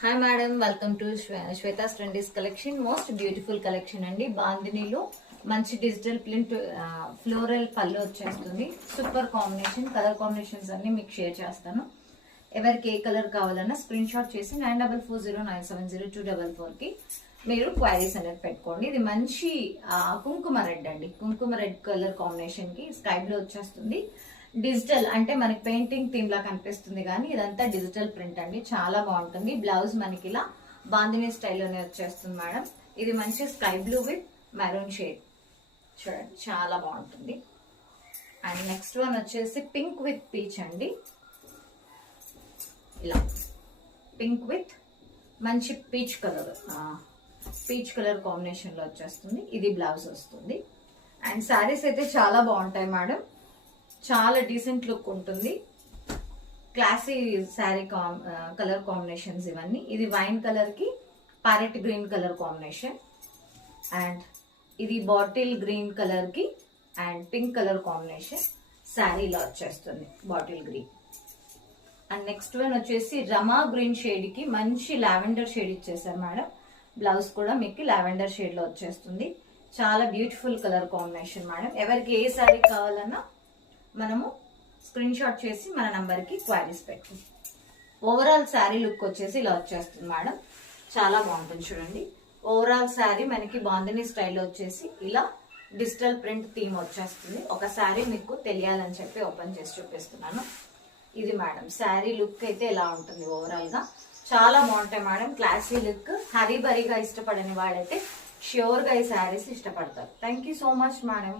Hi madam, welcome to Shweta's trendies collection. Most beautiful collection అండి. బాందినీలో మంచి డిజిటల్ ప్రింట్ ఫ్లోరల్ పళ్ళు వచ్చేస్తుంది. సూపర్ కాంబినేషన్, కలర్ కాంబినేషన్స్ అన్ని మీకు షేర్ చేస్తాను. ఎవరికి ఏ కలర్ కావాలన్నా స్క్రీన్ షాట్ చేసి 9440970244కి మీరు క్వైరీస్ అనేది పెట్టుకోండి. ఇది మంచి కుంకుమ రెడ్ అండి. కుంకుమ రెడ్ కలర్ కాంబినేషన్ కి స్కై బ్లూ వచ్చేస్తుంది. డిజిటల్ అంటే మనకి పెయింటింగ్ థీమ్ లా కనిపిస్తుంది, కానీ ఇదంతా డిజిటల్ ప్రింట్ అండి. చాలా బాగుంటుంది. బ్లౌజ్ మనకి ఇలా బాందినీ స్టైల్లోనే వచ్చేస్తుంది మేడం. ఇది మంచి sky blue with maroon shade, చూడండి చాలా బాగుంటుంది. అండ్ నెక్స్ట్ వన్ వచ్చేసి పింక్ విత్ పీచ్ అండి. ఇలా పింక్ విత్ మంచి పీచ్ కలర్ కాంబినేషన్ లో వచ్చేస్తుంది. ఇది బ్లౌజ్ వస్తుంది. అండ్ శారీస్ అయితే చాలా బాగుంటాయి మేడం. చాలా డీసెంట్ లుక్ ఉంటుంది. క్లాసీ శారీ కలర్ కాంబినేషన్స్ ఇవన్నీ. ఇది వైన్ కలర్ కి parrot green colour combination, and ఇది బాటిల్ గ్రీన్ కలర్ కి అండ్ పింక్ కలర్ కాంబినేషన్ శారీలో వచ్చేస్తుంది, bottle green. And next one వచ్చేసి రమా గ్రీన్ షేడ్ కి మంచి లావెండర్ షేడ్ ఇచ్చేసారు మేడం. బ్లౌజ్ కూడా మీకు లావెండర్ షేడ్ లో వచ్చేస్తుంది. చాలా బ్యూటిఫుల్ కలర్ కాంబినేషన్ మేడం. ఎవరికి ఏ శారీ కావాలన్నా మనము స్క్రీన్ షాట్ చేసి మన నంబర్ కి క్వైరీస్ పెట్టు. ఓవరాల్ శారీ లుక్ వచ్చేసి ఇలా వచ్చేస్తుంది మేడం. చాలా బాగుంటుంది చూడండి. ఓవరాల్ శారీ మనకి బాందినీ స్టైల్లో వచ్చేసి ఇలా డిజిటల్ ప్రింట్ థీమ్ వచ్చేస్తుంది. ఒక శారీ మీకు తెలియాలని చెప్పి ఓపెన్ చేసి చూపిస్తున్నాను. ఇది మేడం శారీ లుక్ అయితే ఇలా ఉంటుంది. ఓవరాల్ గా చాలా బాగుంటాయి మేడం. Classy look. హరీబరీగా ఇష్టపడని వాళ్ళైతే ష్యూర్ గా ఈ శారీస్ ఇష్టపడతారు. Thank you so much madam.